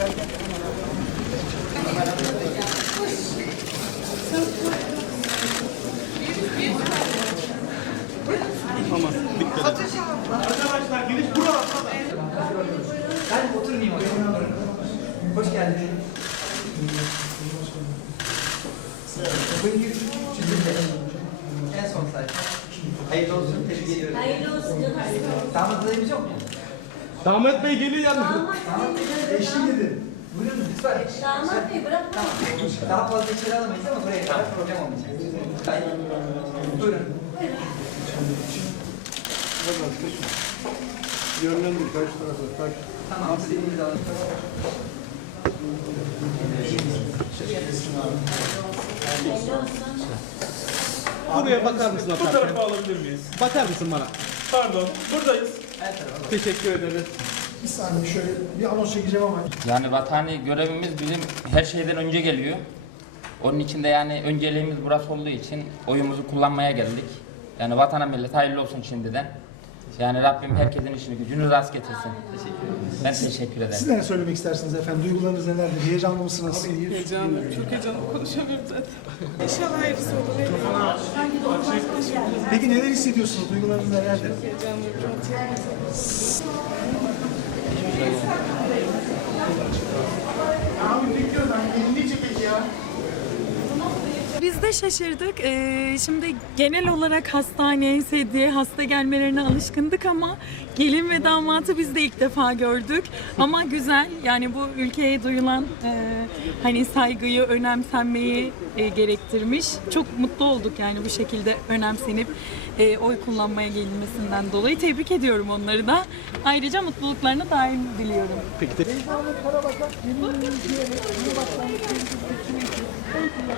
Aman dikkat edin. Arkadaşlar giriş burada. Ben oturmayayım. Hoş geldin. Bugün. En son sayfa. Hayırlı olsun. Tebrik ediyorum. Hayırlı olsun adayımız yok mu? Damat Bey geliyor yalnız. Damat eşlik edin. Buyurun lütfen. Damat bey bırak. Tamam. Daha fazla içeri alamayız ama buraya kadar problem olmayacak. Hayır. Buyurun. Yönlendir karşı tarafa. Karşı. Tamam. Silimizi alalım. Buraya bakar mısın Bu tarafa alabilir miyiz? Bakar mısın bana? Pardon. Buradayız. Teşekkür ederiz. Bir saniye şöyle bir anons çekeceğim ama. Yani vatani görevimiz bizim her şeyden önce geliyor. Onun için de yani önceliğimiz burası olduğu için oyumuzu kullanmaya geldik. Yani vatana millet hayırlı olsun şimdiden. Yani Rabbim herkesin işini gücünü rast getirsin. Ben teşekkür ederim. Siz neler söylemek istersiniz efendim? Duygularınız nelerdir? Heyecanlı mısınız? Heyecanlı, çok heyecanlı konuşamıyorum zaten. İnşallah hayırlısı olur. Peki neler hissediyorsunuz? Duygularınız nelerdir? Abi bekliyorum ben. Elini çekecek ya. Biz de şaşırdık. Ee, şimdi genel olarak hastane en sevdiği hasta gelmelerine alışkındık ama gelin ve damatı biz de ilk defa gördük. Ama güzel yani bu ülkeye duyulan e, hani saygıyı, önemsenmeyi e, gerektirmiş. Çok mutlu olduk yani bu şekilde önemsenip e, oy kullanmaya gelinmesinden dolayı tebrik ediyorum onları da. Ayrıca mutluluklarına daim diliyorum. Peki te-